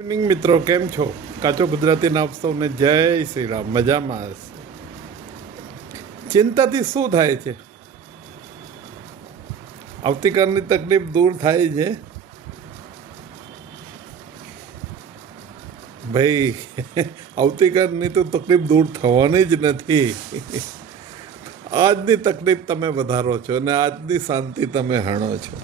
Evening મિત્રો, કેમ છો? કાચો ગુજરાતીના આપ સૌને જય શ્રી રામ. મજામાં હશે? ચિંતાથી શું થાય છે? આવતીકાલની તકલીફ દૂર થાય છે ભાઈ. આવતીકાલની તો તકલીફ દૂર થવાની જ નથી. આજની તકલીફ તમે વધારો છો અને આજની શાંતિ તમે હણો છો.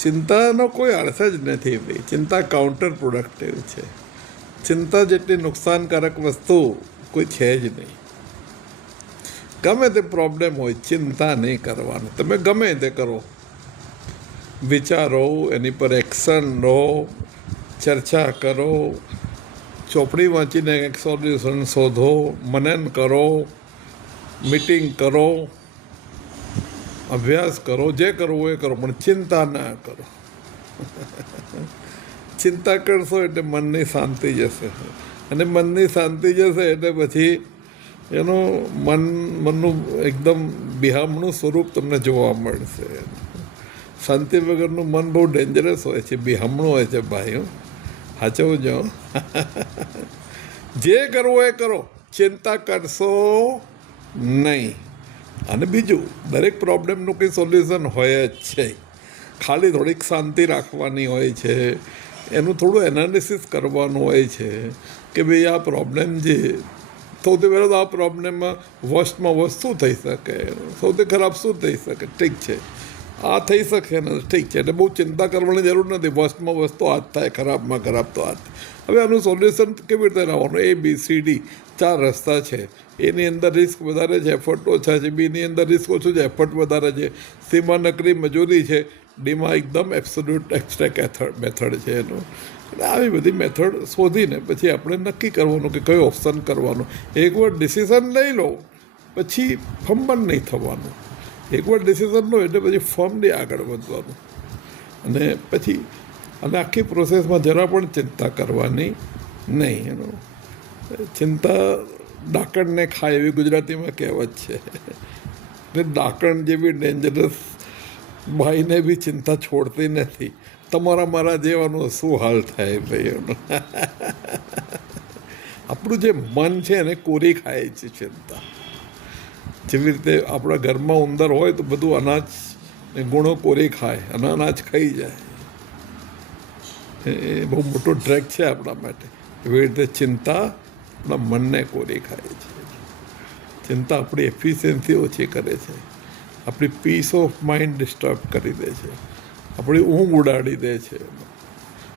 ચિંતાનો કોઈ અર્થ જ નથી ભાઈ. ચિંતા કાઉન્ટર પ્રોડક્ટિવ છે. ચિંતા જેટલી નુકસાનકારક વસ્તુ કોઈ છે જ નહીં. ગમે તે પ્રોબ્લેમ હોય, ચિંતા નહીં કરવાનું. તમે ગમે તે કરો, વિચારો, એની પર એક્શન લો, ચર્ચા કરો, ચોપડી વાંચીને એક સોલ્યુશન શોધો, મનન કરો, મીટિંગ કરો, અભ્યાસ કરો, જે કરવું એ કરો, પણ ચિંતા ના કરો. ચિંતા કરશો એટલે મનની શાંતિ જશે, અને મનની શાંતિ જશે એટલે પછી એનું મનનું એકદમ બિહામણું સ્વરૂપ તમને જોવા મળશે. શાંતિ વગરનું મન બહુ ડેન્જરસ હોય છે, બિહામણું હોય છે ભાઈઓ. સાચવજો. જે કરવું એ કરો, ચિંતા કરશો નહીં. અને બીજું, દરેક પ્રોબ્લેમનું કંઈ સોલ્યુશન હોય જ છે. ખાલી થોડીક શાંતિ રાખવાની હોય છે, એનું થોડું એનાલિસિસ કરવાનું હોય છે કે ભાઈ આ પ્રોબ્લેમ જે સૌથી પહેલાં તો આ પ્રોબ્લેમમાં વર્સ્ટમાં વર્સ્ટ શું થઈ શકે, સૌથી ખરાબ શું થઈ શકે. ઠીક છે, આ થઈ શકે ને, ઠીક છે, એટલે બહુ ચિંતા કરવાની જરૂર નથી. વર્સ્ટમાં વસ્તુ આ જ થાય, ખરાબમાં ખરાબ તો આ જ. હવે આનું સોલ્યુશન કેવી રીતે લાવવાનું? ABCD 4 રસ્તા છે. એની અંદર રિસ્ક વધારે છે, એફર્ટ ઓછા છે. બીની અંદર રિસ્ક ઓછું છે, એફર્ટ વધારે છે. સીમાં નકરી મજૂરી છે. ડીમાં એકદમ એબ્સોલ્યુટ એબ્સ્ટ્રેક્ટ મેથડ છે એનું. એટલે આવી બધી મેથડ શોધીને પછી આપણે નક્કી કરવાનું કે કયો ઓપ્શન કરવાનો. એકવાર ડિસિઝન લઈ લો પછી ફંબન નહીં થવાનું. એકવાર ડિસિઝન લો એટલે પછી ફર્મલી આગળ વધવાનું. અને પછી અને આખી પ્રોસેસમાં જરા પણ ચિંતા કરવાની નહીં. એનું ચિંતા ડાકણને ખાય એવી ગુજરાતીમાં કહેવત છે. એટલે ડાકણ જેવી ડેન્જરસ ભાઈને બી ચિંતા છોડતી નથી. તમારા મારા જેવાનું શું હાલ થાય ભાઈ એનું. આપણું જે મન છે એને કોરી ખાય છે ચિંતા. જેવી રીતે આપણા ઘરમાં ઉંદર હોય તો બધું અનાજ ગુણો કોરી ખાય અને અનાજ ખાઈ જાય. એ બહુ મોટો ડ્રેગ છે આપણા માટે. એવી રીતે ચિંતા આપણા મનને કોરી ખાય છે. ચિંતા આપણી એફિશિયન્સી ઓછી કરે છે, આપણી પીસ ઓફ માઇન્ડ ડિસ્ટર્બ કરી દે છે, આપણી ઊંઘ ઉડાડી દે છે.